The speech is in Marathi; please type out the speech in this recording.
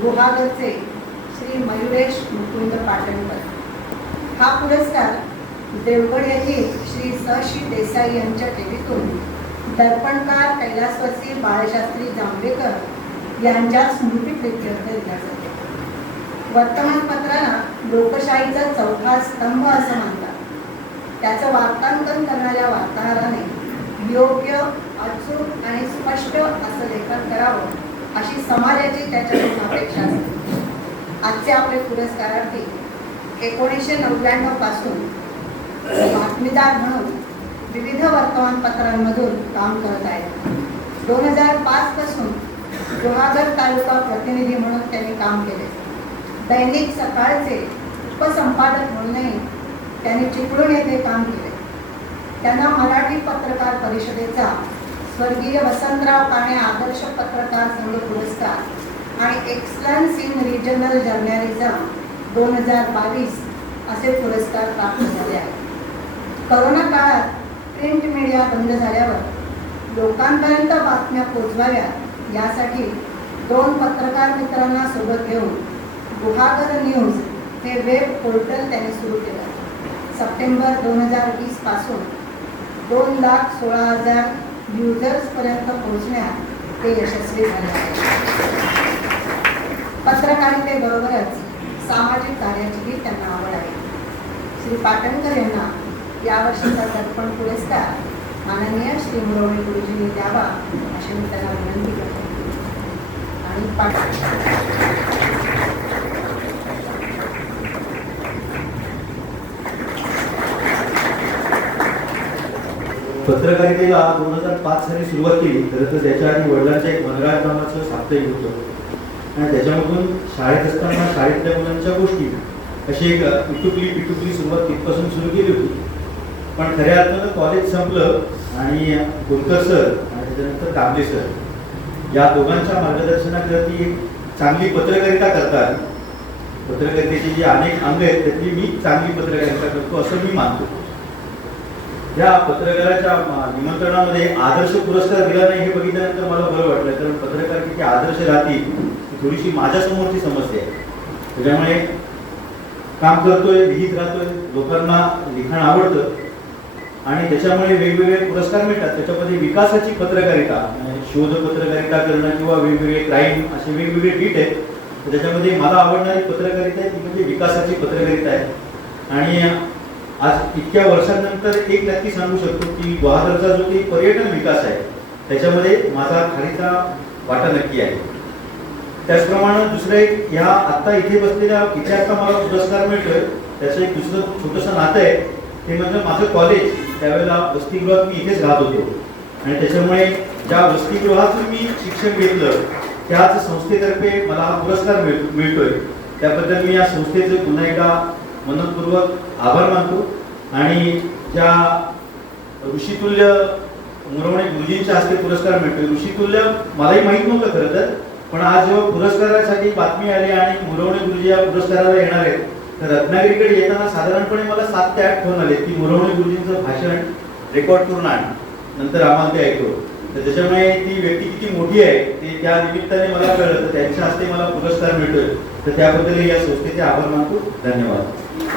गुहागरचे श्री मयुरेश मुकुंद पाटणकर. हा पुरस्कार देवगड येथील श्री सशी देसाई यांच्या टेलीतून दर्पणकार कैलासवासी बाळशास्त्री जांभेकर यांच्या स्मृतीप्रित्यर्थ दिला जातो. वर्तमानपत्राला लोकशाहीचा चौथा स्तंभ असं मानतात. त्याचं वार्तांकन करणाऱ्या वार्ताहराने योग्य अचूक आणि स्पष्ट असं लेखन करावं अशी समाजाची त्याच्याकडून अपेक्षा असते. आजचे आपले पुरस्कारार्थी एकोणीसशे नव्याण्णवपासून बातमीदार म्हणून विविध वर्तमानपत्रांमधून काम करत आहेत. दोन हजार पाच पासून गुहागर तालुका प्रतिनिधी म्हणून त्यांनी काम केले. दैनिक सकाळचे उपसंपादक म्हणूनही त्यांनी चिपळूण येथे काम केले. त्यांना मराठी पत्रकार परिषदेचा स्वर्गीय वसंतराव काणे आदर्श पत्रकार संघ पुरस्कार आणि एक्सलन्स इन रिजनल जर्नलिझम दोन हजार बावीस असे पुरस्कार प्राप्त झाले आहेत. करोना काळात प्रिंट मीडिया बंद झाल्यावर लोकांपर्यंत बातम्या पोचवाव्या यासाठी दोन पत्रकार मित्रांना सोबत घेऊन गुहागर न्यूज हे वेब पोर्टल त्यांनी सुरू केलं. सप्टेंबर दोन हजार वीसपासून दोन लाख सोळा हजार युजर्सपर्यंत पोहोचण्यात ते यशस्वी झाले आहे पत्रकारितेबरोबरच सामाजिक कार्याचीही त्यांना आवड आहे. श्री पाटणकर यांना यावर्षीचा दर्पण पुरस्कार माननीय श्री मुरवणे गुरुजींनी द्यावा अशी मी त्यांना विनंती करते. आणि पाठ पत्रकारितेला दोन हजार पाच साली सुरुवात केली खरं तर त्याच्या आधी वडिलांचं एक मनराज नावाचं साप्ताहिक होतं. आणि त्याच्यामधून शाळेत असताना शाळेतल्या मुलांच्या गोष्टी अशी एक इटुकली पिटुकली सुरुवात तिथपासून सुरू केली होती. पण खऱ्या अर्थानं कॉलेज संपलं आणि गुलकर सर आणि त्याच्यानंतर कांबळे सर या दोघांच्या मार्गदर्शनाकरती एक चांगली पत्रकारिता करतात. पत्रकारितेची जी अनेक अंग आहेत त्यातली मी चांगली पत्रकारिता करतो असं मी मानतो. या पत्रकाराच्या निमंत्रणामध्ये आदर्श पुरस्कार दिला नाही हे बघितल्यानंतर मला बरं वाटलं. कारण पत्रकारितेचे आदर्श राहतील थोडीशी माझ्यासमोरची समस्या आहे. त्याच्यामुळे काम करतोय लिहित राहतोय लोकांना लिखाण आवडतं. आणि त्याच्यामुळे वेगवेगळे पुरस्कार मिळतात. त्याच्यामध्ये विकासाची पत्रकारिता म्हणजे शोध पत्रकारिता करणं किंवा वेगवेगळे क्राईम असे वेगवेगळे बीट आहेत. त्याच्यामध्ये मला आवडणारी पत्रकारिता आहे ती म्हणजे विकासाची पत्रकारिता आहे. आणि आज इतक्या वर्षांनंतर एक नक्की सांगू शकतो की गुहागरचा जो काही पर्यटन विकास आहे त्याच्यामध्ये माझा खालीचा वाटा नक्की आहे. त्याचप्रमाणे दुसरं एक ह्या आत्ता इथे बसलेल्या विचारता मला पुरस्कार मिळतोय. त्याचं एक दुसरं छोटंसं नातं आहे. ते म्हणजे माझं कॉलेज त्यावेळेला वसतिगृहात मी इथेच राहत होतो. आणि त्याच्यामुळे ज्या वसतिगृहातून मी शिक्षण घेतलं त्याच संस्थेतर्फे मला हा पुरस्कार मिळ मिळतोय. त्याबद्दल मी या संस्थेचे पुन्हा एकदा मनपूर्वक आभार मानतो. आणि ज्या ऋषितुल्य मुरवणे गुरुजींच्या हस्ते पुरस्कार मिळतो ऋषितुल्य मलाही माहीत नव्हतं खरं तर पण आज जेव्हा पुरस्कारासाठी बातमी आली आणि मुरवणे गुरुजी या पुरस्काराला येणार आहेत तर रत्नागिरीकडे येताना साधारणपणे मला सात ते आठ फोन आले की मुरवणे गुरुजींचं भाषण रेकॉर्ड करून आण नंतर आम्हाला ते ऐकतो तर त्याच्यामुळे ती व्यक्ती किती मोठी आहे ते त्या निमित्ताने मला कळलं. तर त्यांच्या हस्ते मला पुरस्कार मिळतोय. तर त्याबद्दल या संस्थेचे आभार मानतो. धन्यवाद.